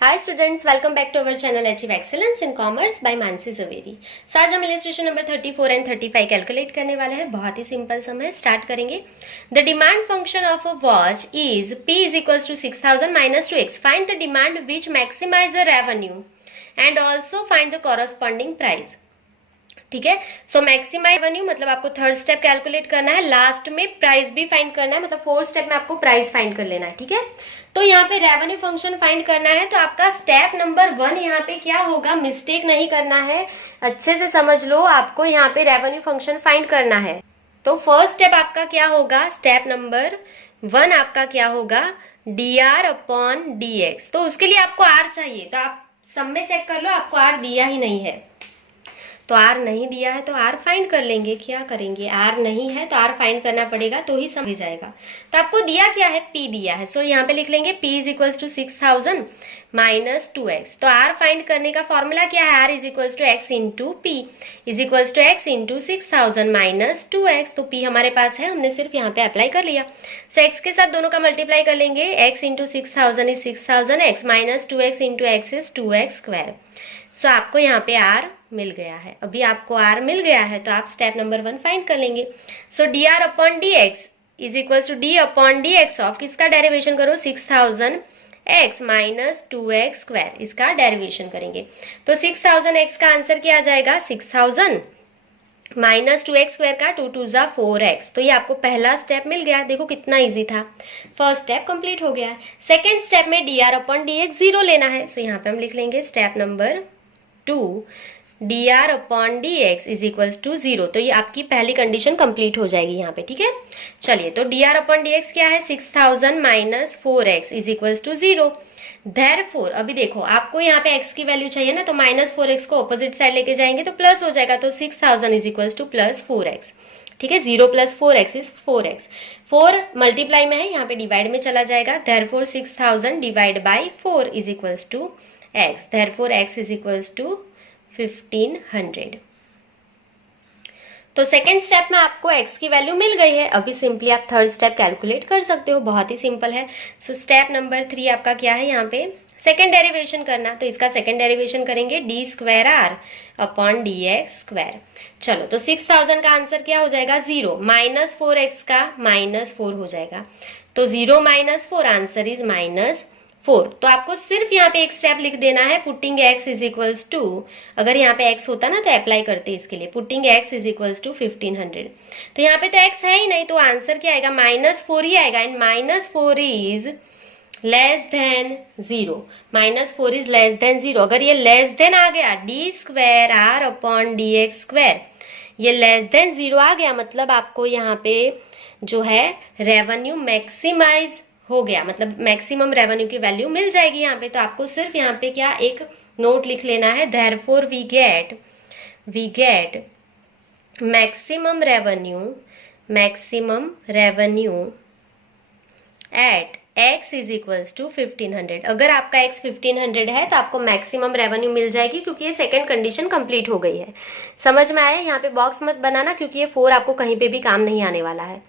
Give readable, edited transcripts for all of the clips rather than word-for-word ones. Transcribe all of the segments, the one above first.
Hi students, welcome back to our channel achieve excellence in commerce by Mansi Javeri. So आज हम illustration number 34 and 35 calculate करने वाले हैं। बहुत ही सिंपल सम है, स्टार्ट करेंगे। The demand function of a watch is P is equals to 6000 minus 2x। Find the demand which maximize the revenue and also find the corresponding price. ठीक है, सो maximise revenue मतलब आपको थर्ड स्टेप कैलकुलेट करना है, last में price भी find करना है, मतलब फोर्थ स्टेप में आपको प्राइस फाइंड कर लेना है। ठीक है, तो यहाँ पे रेवेन्यू फंक्शन फाइंड करना है, तो आपका स्टेप नंबर 1 यहाँ पे क्या होगा, मिस्टेक नहीं करना है, अच्छे से समझ लो। आपको यहाँ पे रेवेन्यू फंक्शन फाइंड करना है, तो फर्स्ट स्टेप आपका क्या होगा, स्टेप नंबर 1 आपका क्या होगा, dr अपॉन dx। तो उसके लिए आपको r चाहिए, तो आप सब में चेक कर लो, आपको r दिया ही नहीं है, तो R नहीं दिया है तो R फाइंड कर लेंगे। क्या करेंगे, R नहीं है तो R फाइंड करना पड़ेगा, तो ही समझ जाएगा। तो आपको दिया क्या है, P दिया है, सो यहाँ पे लिख लेंगे P is equals to 6000 minus 2x। तो R फाइंड करने का फॉर्मूला क्या है, R is equals to x into P is equals to x into 6000 minus 2x। तो P हमारे पास है, हमने सिर्फ यहाँ पे अप्लाई कर लिया। सो x के साथ दोनों का मल्टीप्लाई कर लेंगे, x into 6000 is 6000, x minus 2x into x is 2x square. So आपको यहाँ पे R मिल गया है। अभी आपको R मिल गया है तो आप स्टेप नंबर 1 फाइंड कर लेंगे। So dr upon dx is equal to d upon dx of किसका डेरिवेशन करो, 6000 x माइनस 2x स्क्वायर, इसका डेरिवेशन करेंगे। तो 6000 x का आंसर क्या आ जाएगा, 6000 माइनस 2x स्क्वायर का 2 2 जा 4x। तो ये आपको पहला स्टेप मिल गया, देखो कितना इजी था। फर्स्ट स्टेप कंप्लीट हो गया है। सेकेंड स्टेप में dr अपॉन dx 0 लेना है, सो यहाँ पे हम लिख लेंगे step number 2 dr upon dx is equals to 0। तो ये आपकी पहली कंडीशन कंप्लीट हो जाएगी यहाँ पे। ठीक है, चलिए, तो dr अपॉन dx क्या है, 6000 minus 4x is equals to 0। Therefore, अभी देखो आपको यहाँ पे x की वैल्यू चाहिए ना, तो माइनस 4x को ऑपोजिट साइड लेके जाएंगे तो प्लस हो जाएगा, तो 6000 is equals two plus 4x। ठीक है, 0 plus 4x is 4x। 4 multiply में है, यहाँ पे डिवाइड में चला जाएगा। Therefore 6000 divide by 4 is equals to x। Therefore x is equals to 1500। तो सेकेंड स्टेप में आपको x की वैल्यू मिल गई है। अभी सिंपली आप थर्ड स्टेप कैलकुलेट कर सकते हो, बहुत ही सिंपल है। सो स्टेप नंबर 3 आपका क्या है, यहाँ पे सेकेंड डेरिवेशन करना, तो इसका सेकेंड डेरिवेशन करेंगे d square r upon dx square. चलो, तो 6000 का आंसर क्या हो जाएगा, 0 माइनस 4x का माइनस 4 हो जाएगा, तो 0 माइनस 4 आंसर इज माइनस 4। तो आपको सिर्फ यहाँ पे एक स्टेप लिख देना है, putting x is equals to, अगर यहाँ पे x होता ना तो अप्लाई करते इसके लिए, putting x is equals to 1500। तो यहाँ पे तो x है ही नहीं, तो आंसर क्या आएगा, माइनस 4 ही आएगा। And minus 4 is less than 0, minus 4 is less than 0। अगर ये लेस देन आ गया, d square r upon d x square, ये लेस देन 0 आ गया, मतलब आपको यहाँ पे जो है रेवेन्यू मैक्सिमाइज हो गया, मतलब मैक्सिमम रेवेन्यू की वैल्यू मिल जाएगी यहाँ पे। तो आपको सिर्फ यहाँ पे क्या एक नोट लिख लेना है, therefore we get maximum revenue at x is equals to 1500। अगर आपका x 1500 है तो आपको मैक्सिमम रेवेन्यू मिल जाएगी, क्योंकि ये सेकंड कंडीशन कंप्लीट हो गई है। समझ में आया, यहाँ पे बॉक्स मत बनाना, क्योंकि ये 4 आपको कहीं पे भी काम नहीं आने वाला है।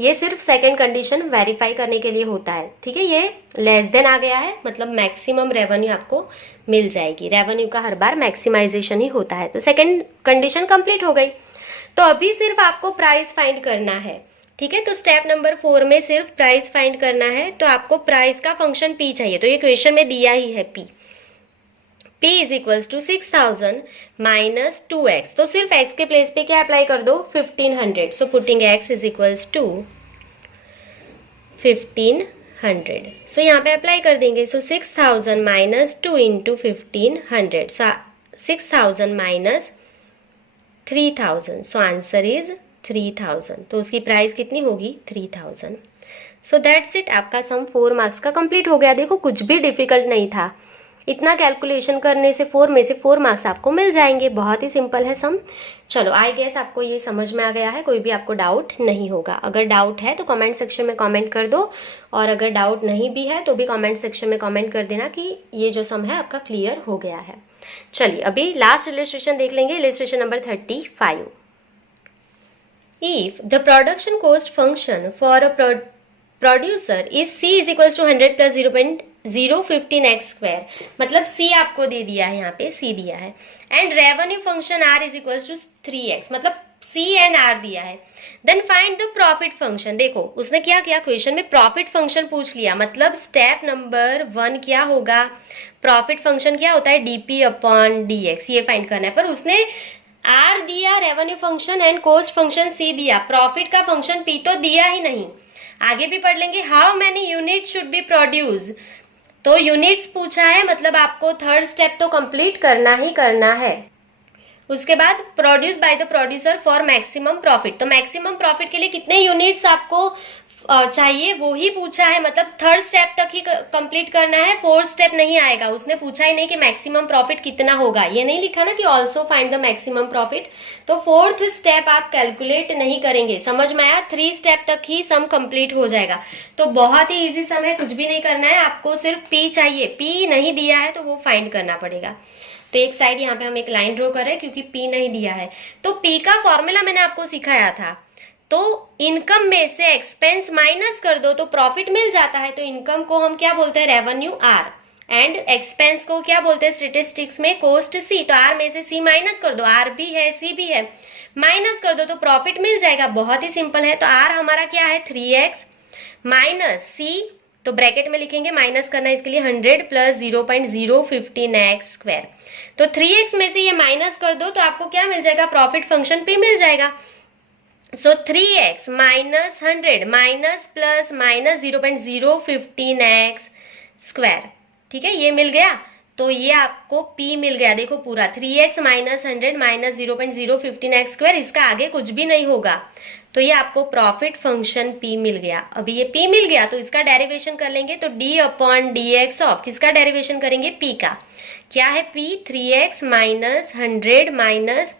ये सिर्फ सेकंड कंडीशन वेरीफाई करने के लिए होता है। ठीक है, ये लेस देन आ गया है, मतलब मैक्सिमम रेवेन्यू आपको मिल जाएगी। रेवेन्यू का हर बार मैक्सिमाइजेशन ही होता है। तो सेकंड कंडीशन कंप्लीट हो गई, तो अभी सिर्फ आपको प्राइस फाइंड करना है। ठीक है, तो स्टेप नंबर 4 में सिर्फ प्राइस फाइंड करना है। तो आपको प्राइस का फंक्शन P चाहिए, तो ये क्वेश्चन में दिया ही है P is equals to 6000 minus 2x। तो सिर्फ x के प्लेस पे क्या अप्लाई कर दो, 1500। So putting x is equals to 1500। So यहाँ पे अप्लाई कर देंगे। So 6000 minus 2 into 1500, so 6000 minus 3000, so answer is 3000। तो उसकी प्राइस कितनी होगी, 3000। सो दैट्स इट, आपका सम 4 मार्क्स का कंप्लीट हो गया। देखो कुछ भी डिफिकल्ट नहीं था, इतना कैलकुलेशन करने से 4 में से 4 मार्क्स आपको मिल जाएंगे। बहुत ही सिंपल है सम। चलो, आई गेस आपको ये समझ में आ गया है, कोई भी आपको डाउट नहीं होगा। अगर डाउट है तो कमेंट सेक्शन में कमेंट कर दो, और अगर डाउट नहीं भी है तो भी कमेंट सेक्शन में कमेंट कर देना कि ये जो सम है आपका क्लियर हो गया है। चलिए, अभी लास्ट इलस्ट्रेशन देख लेंगे, illustration number 35। If the production cost function for a producer is C is equals to 100 plus 015x², मतलब c आपको दे दिया है, यहाँ पे c दिया है, and revenue function r is equal to 3x, मतलब c एंड r दिया है। Then find the profit function. देखो उसने क्या किया, क्वेश्चन में प्रॉफिट फंक्शन पूछ लिया, मतलब स्टेप नंबर 1 क्या होगा, प्रॉफिट फंक्शन क्या होता है, dp अपॉन dx, ये फाइंड करना है। पर उसने r दिया revenue function and cost function c दिया, प्रॉफिट का फंक्शन p तो दिया ही नहीं। आगे भी पढ़ लेंगे, how many unit should be produce, तो यूनिट्स पूछा है, मतलब आपको थर्ड स्टेप तो कंप्लीट करना ही करना है। उसके बाद produce by the producer for maximum profit, तो मैक्सिमम प्रॉफिट के लिए कितने यूनिट्स आपको चाहिए वो ही पूछा है, मतलब थर्ड स्टेप तक ही कंप्लीट करना है, फोर्थ स्टेप नहीं आएगा। उसने पूछा ही नहीं कि मैक्सिमम प्रॉफिट कितना होगा, ये नहीं लिखा ना कि also find the maximum profit, तो फोर्थ स्टेप आप कैलकुलेट नहीं करेंगे। समझ में आया, 3 स्टेप तक ही सम कंप्लीट हो जाएगा। तो बहुत ही इजी सम है, कुछ भी नहीं करना है आपको, सिर्फ पी चाहिए, पी नहीं दिया है तो वो फाइंड करना पड़ेगा। तो एक साइड यहाँ पे हम एक लाइन ड्रॉ कर रहे हैं क्योंकि पी नहीं दिया है। तो पी का फॉर्मूला मैंने आपको सिखाया था, तो इनकम में से एक्सपेंस माइनस कर दो तो प्रॉफिट मिल जाता है। तो इनकम को हम क्या बोलते हैं, रेवेन्यू आर, एंड एक्सपेंस को क्या बोलते हैं स्टेटिस्टिक्स में, कॉस्ट सी। तो आर में से सी माइनस कर दो, आर भी है सी भी है, माइनस कर दो तो प्रॉफिट मिल जाएगा। बहुत ही सिंपल है। तो आर हमारा क्या है 3x माइनस सी, तो ब्रैकेट में लिखेंगे, माइनस करना है इसके लिए 100 प्लस 0.015x²। तो 3x में से ये माइनस कर दो तो आपको क्या मिल जाएगा, प्रॉफिट फंक्शन पे मिल जाएगा। सो 3x minus 100 minus plus minus 0.015x², ठीक है, ये मिल गया। तो ये आपको p मिल गया, देखो पूरा 3x माइनस 100 माइनस 0.015x², इसका आगे कुछ भी नहीं होगा। तो ये आपको प्रॉफिट फंक्शन p मिल गया। अभी ये p मिल गया तो इसका डेरिवेशन कर लेंगे, तो d अपॉन dx ऑफ, किसका डेरिवेशन करेंगे, p का। क्या है p, 3x minus 100 minus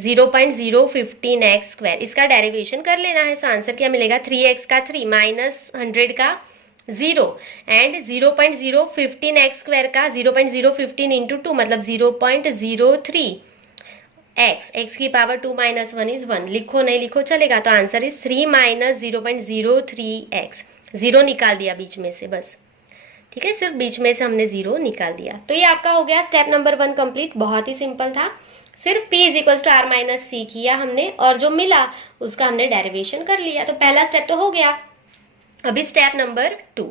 0.015x², इसका डेरिवेशन कर लेना है। सो आंसर क्या मिलेगा, 3x का 3 माइनस 100 का 0 एंड 0.015x² का 0.015 इंटू 2 मतलब 0.03x, x की पावर 2 माइनस 1 इज 1, लिखो नहीं लिखो चलेगा। तो आंसर इज 3 माइनस 0.03x, 0 निकाल दिया बीच में से बस, ठीक है, सिर्फ बीच में से हमने 0 निकाल दिया। तो ये आपका हो गया स्टेप नंबर 1 कंप्लीट, बहुत ही सिंपल था, सिर्फ p is equal to R minus C किया हमने और जो मिला उसका हमने डेरिवेशन कर लिया। तो पहला स्टेप तो हो गया। अभी step number 2।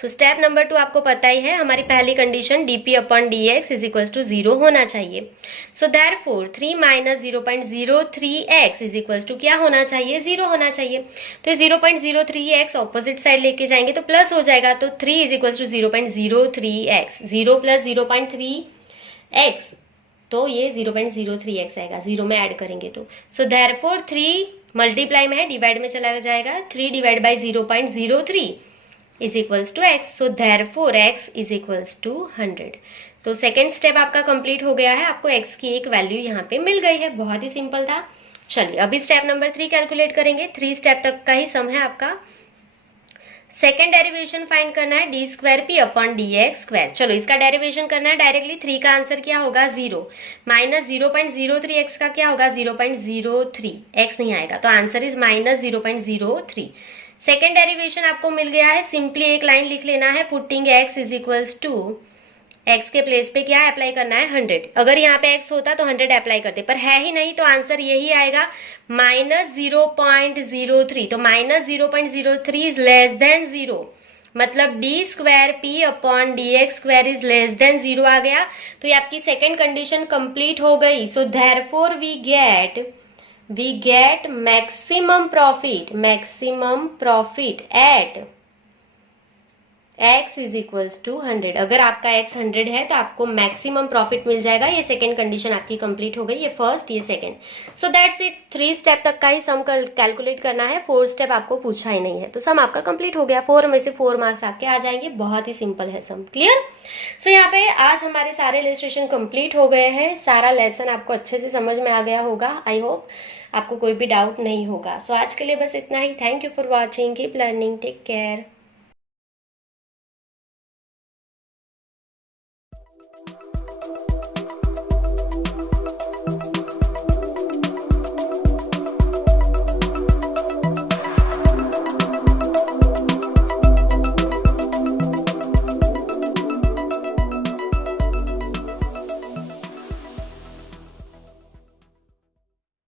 So step number 2 आपको पता ही है, हमारी पहली condition dp upon dx is equal to 0 होना चाहिए। So therefore 3 minus 0.03x is equal to क्या होना चाहिए, 0 होना चाहिए। तो 0.03x ऑपोजिट साइड लेके जाएंगे तो प्लस हो जाएगा, तो 3 is equal to 0.03x, 0 plus 0.3x, तो ये 0.03x आएगा, 0 में ऐड करेंगे तो। सो देयरफॉर 3 मल्टीप्लाई में है, डिवाइड में चला जाएगा, 3 divide by 0.03 is equals to x, so therefore x is equals to 100। तो सेकेंड स्टेप आपका कंप्लीट हो गया है, आपको x की एक वैल्यू यहाँ पे मिल गई है, बहुत ही सिंपल था। चलिए अभी स्टेप नंबर 3 कैलकुलेट करेंगे, 3 स्टेप तक का ही सम है आपका। सेकेंड डेरिवेशन फाइंड करना है d² अपॉन dx²। चलो इसका डेरिवेशन करना है डायरेक्टली, 3 का आंसर क्या होगा 0, माइनस 0.03x का क्या होगा 0.03, x नहीं आएगा तो answer is minus 0.03। Second derivation आपको मिल गया है, सिंपली एक लाइन लिख लेना है, putting x is equals to x के प्लेस पे क्या अप्लाई करना है 100, अगर यहाँ पे x होता तो 100 अप्लाई करते, पर है ही नहीं तो आंसर यही आएगा माइनस 0.03। तो माइनस 0.03 इज लेस देन 0, मतलब d² upon dx² is less than 0 आ गया। तो ये आपकी सेकेंड कंडीशन कंप्लीट हो गई। So therefore we get maximum profit at x is equals to 100। अगर आपका x 100 है तो आपको मैक्सिमम प्रॉफिट मिल जाएगा। ये सेकेंड कंडीशन आपकी कंप्लीट हो गई, ये फर्स्ट ये second. So that's it, 3 step तक का ही सम कैलकुलेट करना है, 4 स्टेप आपको पूछा ही नहीं है, तो सम आपका कंप्लीट हो गया। 4 में से 4 मार्क्स आपके आ जाएंगे, बहुत ही सिंपल है सम। क्लियर? सो यहाँ पे आज हमारे सारे इलस्ट्रेशन कंप्लीट हो गए हैं, सारा लेसन आपको अच्छे से समझ में आ गया होगा। आई होप आपको कोई भी डाउट नहीं होगा। सो आज के लिए बस इतना ही। Thank you for watching, keep learning, take care.